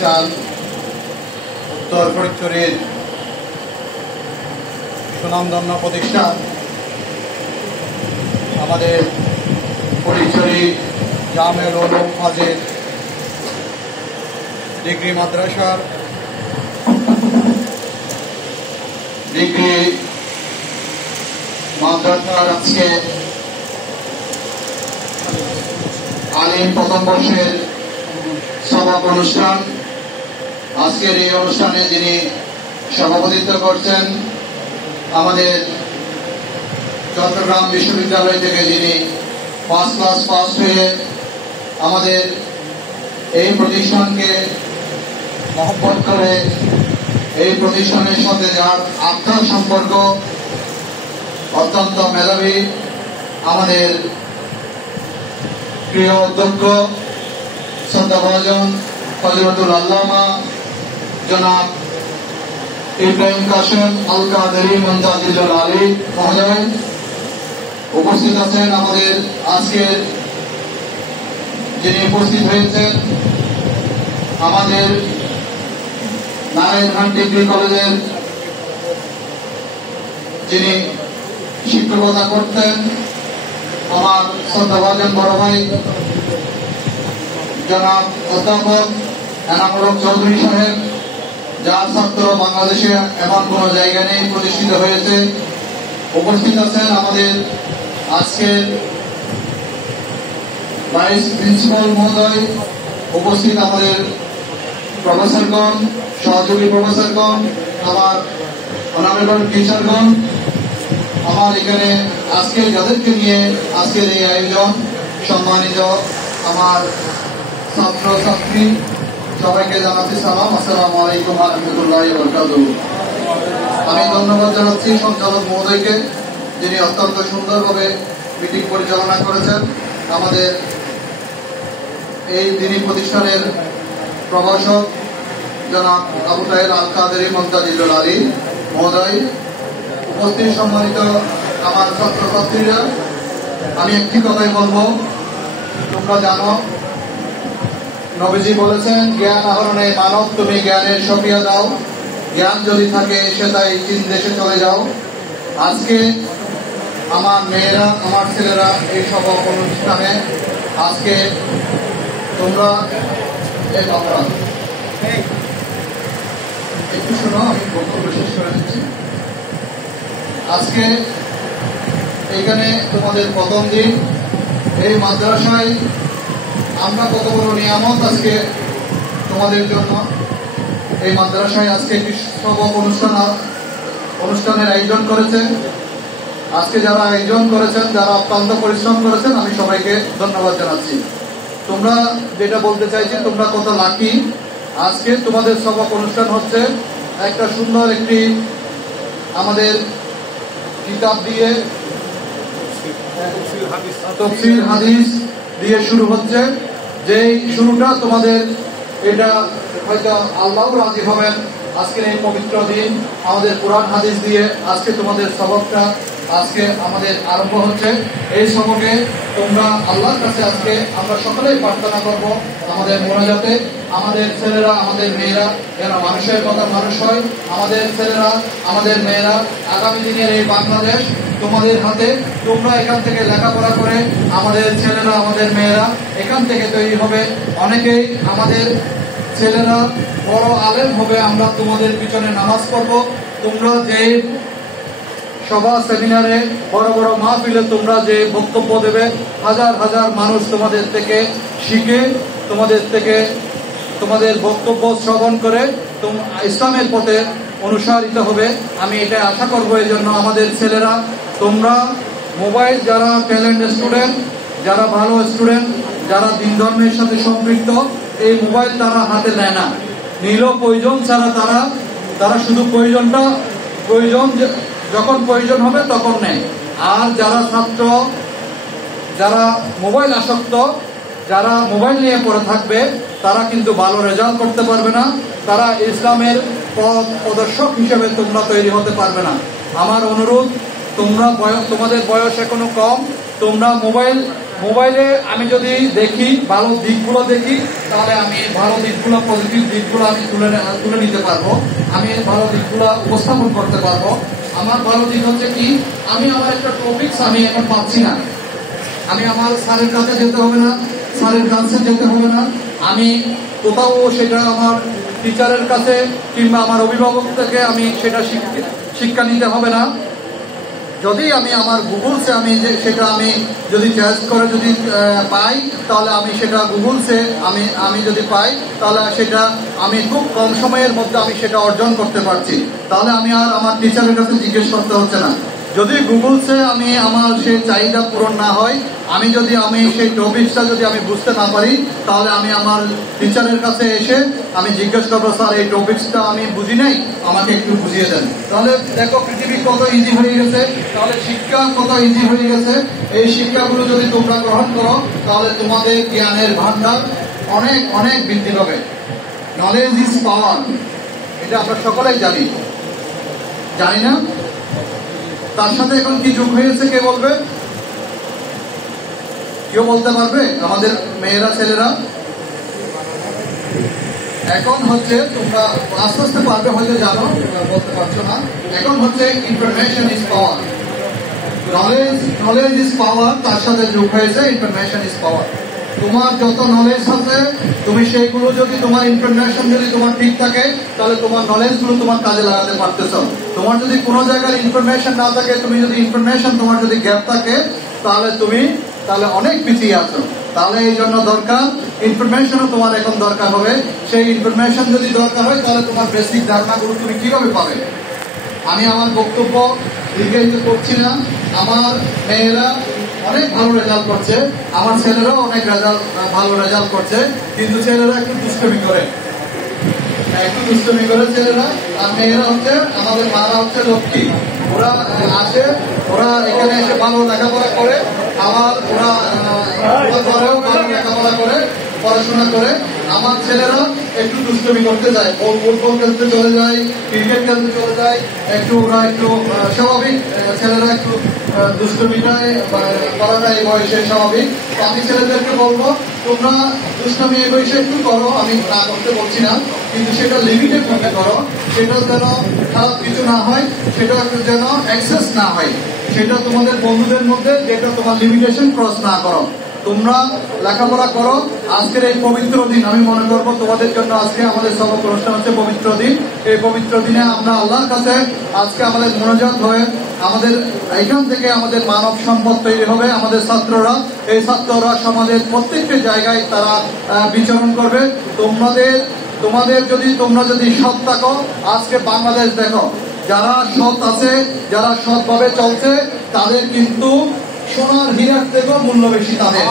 প্রতিষ্ঠান উত্তর ফরিদপুরের সুনামধন্য প্রতিষ্ঠান আমাদের ফরিদপুরি জামেল উলুম ফাজিল ডিগ্রি মাদ্রাসার আজকে আলিম প্রথম বর্ষের সমাপন অনুষ্ঠান। আজকের এই অনুষ্ঠানে যিনি সভাপতিত্ব করছেন আমাদের চট্টগ্রাম বিশ্ববিদ্যালয় থেকে যিনি ফার্স্ট ক্লাস পাস হয়ে আমাদের এই প্রতিষ্ঠানকে মহব্বত করে এই প্রতিষ্ঠানের সাথে যার আত্মার সম্পর্ক, অত্যন্ত মেধাবী আমাদের প্রিয় অধ্যক্ষ শ্রদ্ধাভাজন ফজলতুল আল্লামা জনাব ইব্রাহিম কাসেম আল কাদেরী মুনতাজিলুল আলী মহোদয় উপস্থিত আছেন। আমাদের আজকের যিনি উপস্থিত হয়েছেন আমাদের নারায়ণহাট ডিগ্রি কলেজের যিনি শিক্ষকতা করতেন আমার শ্রদ্ধাভাজন বড় ভাই জনাব অধ্যাপক এনামুল হক চৌধুরী সাহেব, যার ছাত্র বাংলাদেশে এমন কোন জায়গা নেই প্রতিষ্ঠিত হয়েছে। উপস্থিত আছেন আমাদের আজকের ভাইস প্রিন্সিপাল মহোদয়, উপস্থিত আমাদের প্রফেসরগণ, সহযোগী প্রফেসরগণ, আমার অনারেবল টিচারগণ, আমার এখানে আজকে যাদেরকে নিয়ে আজকের এই আয়োজন, সম্মানিত আমার ছাত্র ছাত্রী, সবাইকে জানাচ্ছি সালাম, আসসালামু আলাইকুম ওয়া রাহমাতুল্লাহি ওয়া বারাকাতুহু। আমি ধন্যবাদ জানাচ্ছি সঞ্চালক মহোদয়কে, যিনি অত্যন্ত সুন্দরভাবে মিটিং পরিচালনা করেছেন। আমাদের এই দিনী প্রতিষ্ঠানের প্রভাষক জনাব আবু তাহের আল কাদেরী মুনতাজিলুল আলী মহোদয়, উপস্থিত সম্মানিত আমার ছাত্রছাত্রীরা, আমি একটি কথাই বলবো, তোমরা জানো নবীজি বলেছেন জ্ঞান আহরণে মানব তুমি জ্ঞানের সপিয়া দাও, জ্ঞান যদি থাকে সে তাই চীন দেশে চলে যাও। আজকে আমার মেয়েরা, আমার ছেলেরা এই সব অনুষ্ঠানে আজকে তোমরা একটু শোনো, আমি বক্তব্য শেষ করে দিচ্ছি। আজকে এখানে তোমাদের প্রথম দিন, এই মাদ্রাসায় আমরা কত বড় নিয়ামত আজকে তোমাদের জন্য। এই মাদ্রাসায় আজকে একটি সবক অনুষ্ঠানের আয়োজন করেছে। আজকে যারা আয়োজন করেছেন, যারা অত্যন্ত পরিশ্রম করেছেন, আমি সবাইকে ধন্যবাদ জানাচ্ছি। তোমরা যেটা বলতে চাইছি, তোমরা কত লাকি। আজকে তোমাদের সবক অনুষ্ঠান হচ্ছে একটা সুন্দর একটি আমাদের কিতাব দিয়ে, তাফসীর হাদিস দিয়ে শুরু হচ্ছে। যেই শুরুটা তোমাদের, এটা হয়তো আল্লাহও রাজি হবেন। আজকের এই পবিত্র দিন আমাদের কোরআন হাদিস দিয়ে আজকে তোমাদের সবকটা আজকে আমাদের আরম্ভ হচ্ছে। এই সবকে তোমরা আল্লাহর কাছে আজকে আমরা সকলেই প্রার্থনা করব আমাদের মোনাজাতে, আমাদের ছেলেরা, আমাদের মেয়েরা যেন মানুষের কথা মানুষ হয়। আমাদের ছেলেরা, আমাদের মেয়েরা আগামী দিনের এই বাংলাদেশ তোমাদের হাতে। তোমরা এখান থেকে লেখাপড়া করে আমাদের ছেলেরা, আমাদের মেয়েরা এখান থেকে তৈরি হবে। অনেকেই আমাদের ছেলেরা বড় আলেম হবে, আমরা তোমাদের পিছনে নামাজ পড়ব। তোমরা যে সভা সেমিনারে, বড় বড় মাহফিলে তোমরা যে বক্তব্য দেবে, হাজার হাজার মানুষ তোমাদের থেকে শিখে, তোমাদের থেকে তোমাদের বক্তব্য শ্রবণ করে ইসলামের পথে অনুসারিত হবে। আমি এটা আশা করবো। এই জন্য আমাদের ছেলেরা, তোমরা মোবাইল, যারা ট্যালেন্ট স্টুডেন্ট, যারা ভালো স্টুডেন্ট, যারা দিন ধর্মের সাথে সম্পৃক্ত, এই মোবাইল তারা হাতে নেয় না, নিলেও প্রয়োজন ছাড়া তারা শুধু যখন প্রয়োজন হবে তখন নেয়। আর যারা ছাত্র, যারা মোবাইল আসক্ত, যারা মোবাইল নিয়ে পড়ে থাকবে, তারা কিন্তু ভালো রেজাল্ট করতে পারবে না, তারা ইসলামের পথ প্রদর্শক হিসেবে তোমরা তৈরি হতে পারবে না। আমার অনুরোধ, তোমাদের বয়স এখনো কম, তোমরা মোবাইল মোবাইলে আমি যদি দেখি ভালো দিকগুলো দেখি, তাহলে আমি ভালো দিকগুলো, পজিটিভ দিকগুলো আমি তুলে নিতে পারবো, আমি ভালো দিকগুলো উপস্থাপন করতে পারবো। আমার ভালো দিক হচ্ছে কি, আমি আমার একটা টপিকস আমি এখন পাচ্ছি না, আমি আমার স্যারের কাছে যেতে হবে না, স্যারের কাছে যেতে হবে না, আমি কোথাও সেটা আমার টিচারের কাছে কিংবা আমার অভিভাবক থেকে আমি সেটা শিক্ষা নিতে হবে না। যদি আমি আমার গুগলসে আমি সেটা আমি যদি চার্জ করে যদি পাই, তাহলে আমি সেটা গুগলসে আমি যদি পাই, তাহলে সেটা আমি খুব কম সময়ের মধ্যে আমি সেটা অর্জন করতে পারছি। তাহলে আমি আর আমার টিচারের কাছে জিজ্ঞেস করতে হচ্ছে না। যদি গুগলসে আমি আমার সেই চাহিদা পূরণ না হয়, আমি সেই টপিকসটা যদি আমি বুঝতে না পারি, তাহলে আমি আমার টিচারের কাছে এসে আমি জিজ্ঞেস করবো, স্যার এই টপিকসটা আমি বুঝি নাই, আমাকে একটু বুঝিয়ে দেন। তাহলে দেখো পৃথিবী কত ইজি হয়ে গেছে, তাহলে শিক্ষা কত ইজি হয়ে গেছে। এই শিক্ষাগুলো যদি তোমরা গ্রহণ করো, তাহলে তোমাদের জ্ঞানের ভান্ডার অনেক অনেক বৃদ্ধি পাবে। নলেজ ইজ পাওয়ার, এটা আমরা সকলেই জানি না? তার সাথে এখন কি যোগ হয়েছে কে বলবে? কেউ বলতে পারবে? আমাদের মেয়েরা ছেলেরা এখন হচ্ছে, তোমরা আস্তে আস্তে পারবে, হয়তো জানো, বলতে পারছো না। এখন হচ্ছে information is power, knowledge is power, তার সাথে যোগ হয়েছে ইনফরমেশন ইজ পাওয়ার। তোমার যত নলেজ আছে, তুমি সেইগুলো যদি তোমার ইনফরমেশন যদি তোমার ঠিক থাকে, তাহলে তোমার নলেজ গুলো তোমার কাজে লাগাতে পারতেছ। তোমার যদি কোনো জায়গার ইনফরমেশন না থাকে, তুমি যদি ইনফরমেশন তোমার যদি গ্যাপ থাকে, তাহলে অনেক পিছিয়ে আছো। তাহলে এই জন্য দরকার ইনফরমেশনও তোমার এখন দরকার হবে। সেই ইনফরমেশন যদি দরকার হয়, তাহলে তোমার বেসিক ধারণাগুলো তুমি কিভাবে পাবে? আমি আমার বক্তব্য দীর্ঘায়িত করছি না। আমার মেয়েরা অনেক ভালো রেজাল্ট করছে, আমার ছেলেরাও অনেক ভালো রেজাল্ট করছে, কিন্তু ছেলেরা একটু দুষ্টমি করে ছেলেরা। আর মেয়েরা হচ্ছে, আমাদের মারা হচ্ছে লক্ষ্মী, ওরা আসে, ওরা এখানে এসে ভালো লেখাপড়া করে, আবার ওরা ঘরেও ভালো লেখাপড়া করে, পড়াশোনা করে। আমার ছেলেরা একটু দুষ্টমি করতে যায়, ফুটবল খেলতে চলে যায়, ক্রিকেট খেলতে চলে যায়, ওরা একটু স্বাভাবিক, ছেলেরা একটু দুষ্টমিটায় করাটা এই বয়সে স্বাভাবিক। আমি ছেলেদেরকে বলবো, তোমরা দুষ্টমি এই বয়সে একটু করো, আমি না করতে বলছি না, কিন্তু সেটা লিমিটেড মধ্যে করো, সেটা যেন খারাপ কিছু না হয়, সেটা যেন এক্সেস না হয়, সেটা তোমাদের বন্ধুদের মধ্যে যেটা তোমার লিমিটেশন ক্রস না করো। তোমরা লেখাপড়া করো। আজকের এই পবিত্র দিন আমি মনে করবো তোমাদের জন্য, আজকে আমাদের সবক অনুষ্ঠান হচ্ছে পবিত্র দিন। এই পবিত্র দিনে আমরা আল্লাহর কাছে আজকে আমাদের মনোজাত হয়ে, আমাদের এখান থেকে আমাদের মানব সম্পদ তৈরি হবে। আমাদের ছাত্ররা, এই ছাত্ররা সমাজের প্রত্যেকটি জায়গায় তারা বিচরণ করবে। তোমরা যদি সৎ থাকো, আজকে বাংলাদেশ দেখো, যারা সৎ আছে, যারা সৎভাবে চলছে, তাদের কিন্তু সোনার হীরার থেকেও মূল্য বেশি তাদের।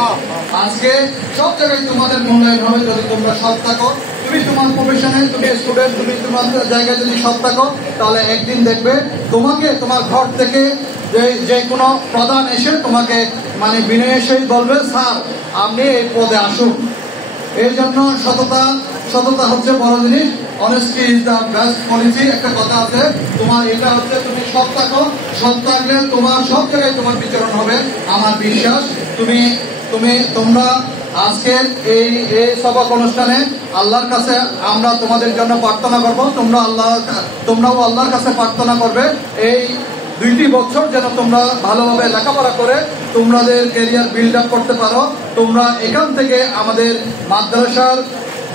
আজকে সব জায়গায় তোমাদের মূল্যায়ন হবে যদি তোমরা সৎ থাকো। তুমি তোমার প্রফেশনে, তুমি স্টুডেন্ট, তুমি তোমার জায়গায় যদি সৎ থাকো, তাহলে একদিন দেখবে তোমাকে তোমার ঘর থেকে যে কোনো প্রধান এসে তোমাকে বিনয়ের সহিত বলবে, স্যার আপনি এই পদে আসুন। এই জন্য সততা হচ্ছে বড় জিনিস। Honesty is the best policy, একটা কথা আছে। তোমার এটা হচ্ছে, তুমি সৎ থাকো, সৎ থাকলে তোমার সব জায়গায় তোমার বিচরণ হবে। আমার বিশ্বাস তোমরা আজকের এই সবক অনুষ্ঠানে আল্লাহর কাছে আমরা তোমাদের জন্য প্রার্থনা করবো, তোমরাও আল্লাহর কাছে প্রার্থনা করবে এই 2টি বছর যেন তোমরা ভালোভাবে লেখাপড়া করে তোমাদের ক্যারিয়ার বিল্ড আপ করতে পারো। তোমরা এখান থেকে আমাদের মাদ্রাসার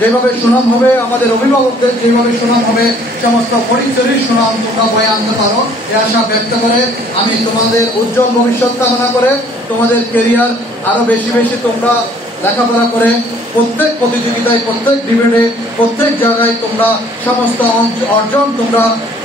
যেভাবে সুনাম হবে, আমাদের অভিভাবকদের যেভাবে সুনাম হবে, সমস্ত পরিচয়ের সুনাম তোমরা বয়ে আনতে পারো, এই আশা ব্যক্ত করে আমি তোমাদের উজ্জ্বল ভবিষ্যৎ কামনা করে, তোমাদের ক্যারিয়ার আরো বেশি বেশি তোমরা লেখাপড়া করে প্রত্যেক প্রতিযোগিতায়, প্রত্যেক ডিবেটে, প্রত্যেক জায়গায় তোমরা সমস্ত অর্জন তোমরা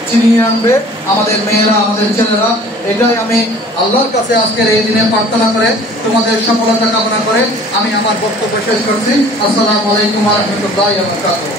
ছিনিয়ে আনবে, আমাদের মেয়েরা, আমাদের ছেলেরা। এটাই আমি আল্লাহর কাছে আজকের এই দিনে প্রার্থনা করে, তোমাদের সফলতা কামনা করে আমি আমার বক্তব্য শেষ করছি। আসসালামু আলাইকুম ওয়া রাহমাতুল্লাহি ওয়া বারাকাতুহু।